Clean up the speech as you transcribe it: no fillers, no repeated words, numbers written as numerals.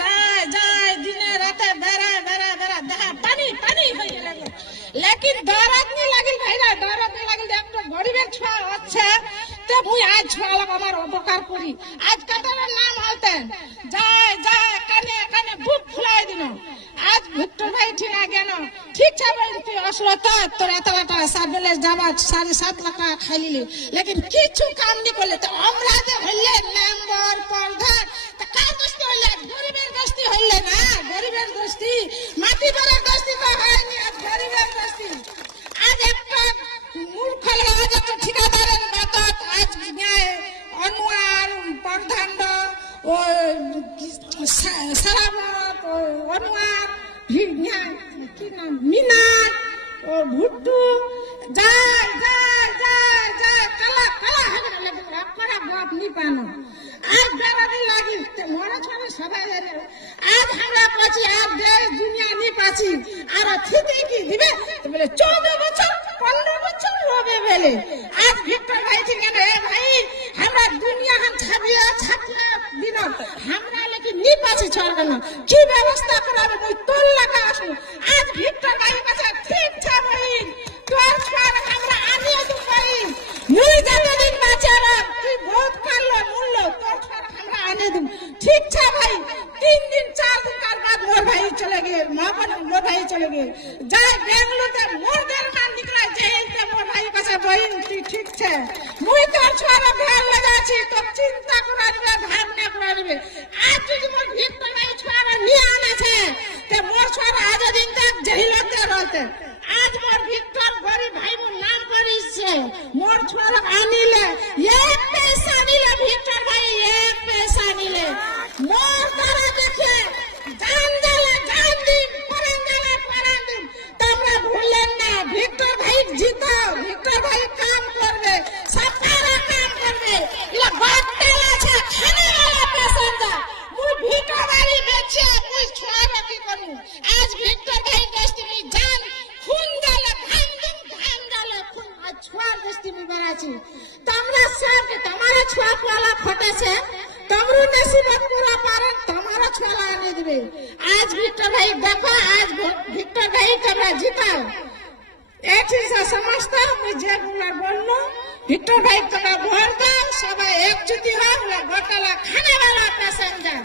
যায় যায় দিনে রাতে বেড়া বেড়া বেড়া দেখা পানি পানি হয়ে লাগে লেকিন দরদ নি লাগিল ভাইরা দরদ নি লাগিল একটা গরিবের ছোঁয়া হচ্ছে তো মুই আজ ছোঁয়ালাম আমার উপকার করি আজ কাটার নাম হলতেন যায় যায় কানে কানে বুক ফুলাই দিন আজ ভিক্টর ভাই ঠিক গেল ঠিক আছে তুই আসলো তো তোর এত টাকা সাবলে যাবা 7.5 লাখ টাকা খাইলি লেকিন কিছু কাম নি করলে তো আমরা যে হইলে নাম্বার প্রধান তা কার দোস্তি হইলে গরিবের দোস্তি হইলে না গরিবের দোস্তি মাটি ভরা দোস্তি তো হয়নি আজ গরিবের দোস্তি আজ একটা মূর্খ আজ একটা ঠিকাদারের বাতত আজ অনুয়ার প্রধান ও সারামত অনুয়ার কি নাম মিনার ও ভুট্টু যায় যায় যায় যায় কালা কালা হবে না লেকিন আপনারা বাপ নি পানো আর বেড়ানি লাগি মনে ছড়ে সবাই জানে আজ আমরা পাচ্ছি আর দেশ দুনিয়া নি পাচ্ছি আর ঠিকই কি দিবে বলে 14 বছর 15 বছর হবে বলে আজ ভিক্টর ভাই ঠিক না এ ভাই আমরা দুনিয়া হাম ছাবিয়া ছাপনা দিন আমরা লেকিন নি পাচ্ছি ছড়বে না কি ব্যবস্থা করাবে ওই তোর লাগা আসো আজ ভিক্টর ভাই কাছে ঠিক আছে ভাই তোর ছাড় আমরা আনিয়ে দেব ভাই মুই যতদিন বাঁচারা তুই বহুত কালো মূল্য তোর ছাড় আমরা আনিয়ে দেব ঠিক আছে ভাই 3 দিন 4 দিন কার বাদ মোর ভাই চলে গেল মহাপন মোর ভাই চলে গেল যায় বেঙ্গলুরুতে মোরদের নাম নিকলা জেলতে মোর ভাই কাছে বইন তুই ঠিক আছে মুই তোর ছাড় ভাল লাগাছি তো চিন্তা করাবে ভাবনা করাবে আজ যদি মোর ভিক্টর ভাই ছাড় নিয়ে আনাছে তে মোর ছাড় আজ দিন তক জেলতে রতে আজ মোর ভিক্টর গরিব ভাই মোর নাম করিছে মোর ছাড় আনিলে এক পয়সা নিলে ভিক্টর ভাই এক পয়সা নিলে মোর তারা দেখে জান দিলে জান দিন পরান দিলে পরান দিন তোমরা ভুলেন না ভিক্টর ভাই জিতাও ভিক্টর ভাই কাম করবে সরকার কাম করবে ইলা বাট্টাল আছে খানেওয়ালা প্যাসেঞ্জার মুই ভিক্টর ভাই বেচে মুই ছড়া কি করু আজ ভিক্টর ভাই দোস্তি মি জান খুন গালে ঘাম গালে খুন আজ ছড়া দোস্তি মি বেরাছি তোমরা সব তোমারা ছড়া পালা ফটেছে তোমরা নসিবত পুরা পারেন তোমারা ছড়া আনি দিবে আজ ভিক্টর ভাই দেখো আজ ভিক্টর ভাই তোমরা জিতাও এটি সমস্ত মুই যে বললো ভিক্টর ভাই তোমরা ভোট দাও সবাই একজুটি হও গোটালা খানেওয়ালা প্যাসেঞ্জার